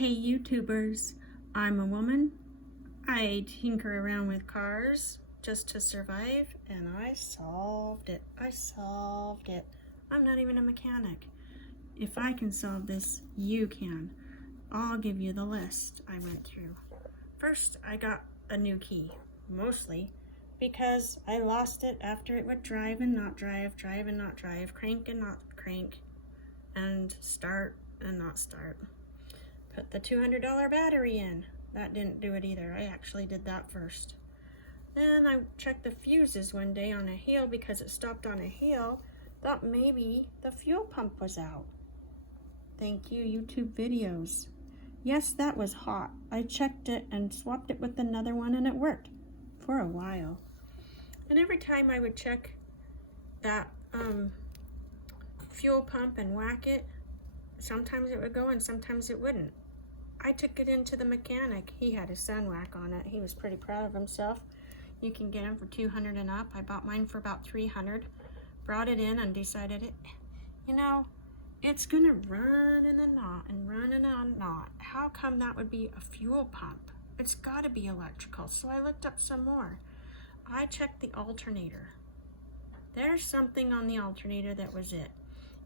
Hey YouTubers, I'm a woman. I tinker around with cars just to survive, and I solved it. I'm not even a mechanic. If I can solve this, you can. I'll give you the list I went through. First, I got a new key, mostly because I lost it after it would drive and not drive, drive and not drive, crank and not crank, and start and not start. Put the $200 battery in. That didn't do it either. I actually did that first. Then I checked the fuses one day on a hill because it stopped on a hill. Thought maybe the fuel pump was out. Thank you, YouTube videos. Yes, that was hot. I checked it and swapped it with another one and it worked for a while. And every time I would check that fuel pump and whack it, sometimes it would go and sometimes it wouldn't. I took it into the mechanic. He had his son whack on it. He was pretty proud of himself. You can get them for $200 and up. I bought mine for about $300. Brought it in and decided, it's gonna run in a knot and run in a knot. How come that would be a fuel pump? It's gotta be electrical. So I looked up some more. I checked the alternator. There's something on the alternator that was it.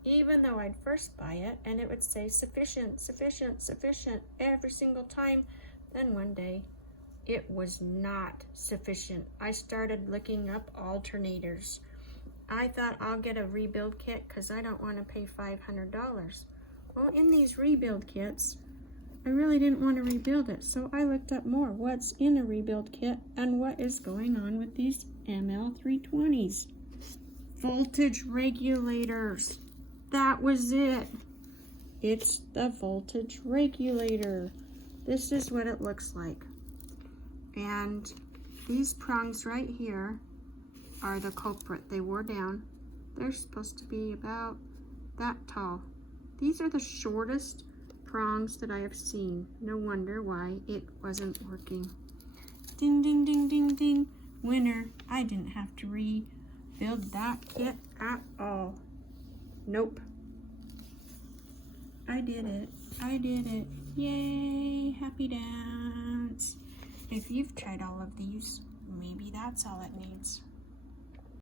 Even though I'd first buy it and it would say sufficient, sufficient, sufficient every single time, then one day it was not sufficient. I started looking up alternators. I thought I'll get a rebuild kit because I don't want to pay $500. Well, in these rebuild kits, I really didn't want to rebuild it, so I looked up more. What's in a rebuild kit and what is going on with these ML320s? Voltage regulators. That was it. It's the voltage regulator. This is what it looks like. And these prongs right here are the culprit. They wore down. They're supposed to be about that tall. These are the shortest prongs that I have seen. No wonder why it wasn't working. Ding, ding, ding, ding, ding. Winner. I didn't have to rebuild that kit at all. Nope. I did it. I did it. Yay, happy dance. If you've tried all of these, maybe that's all it needs.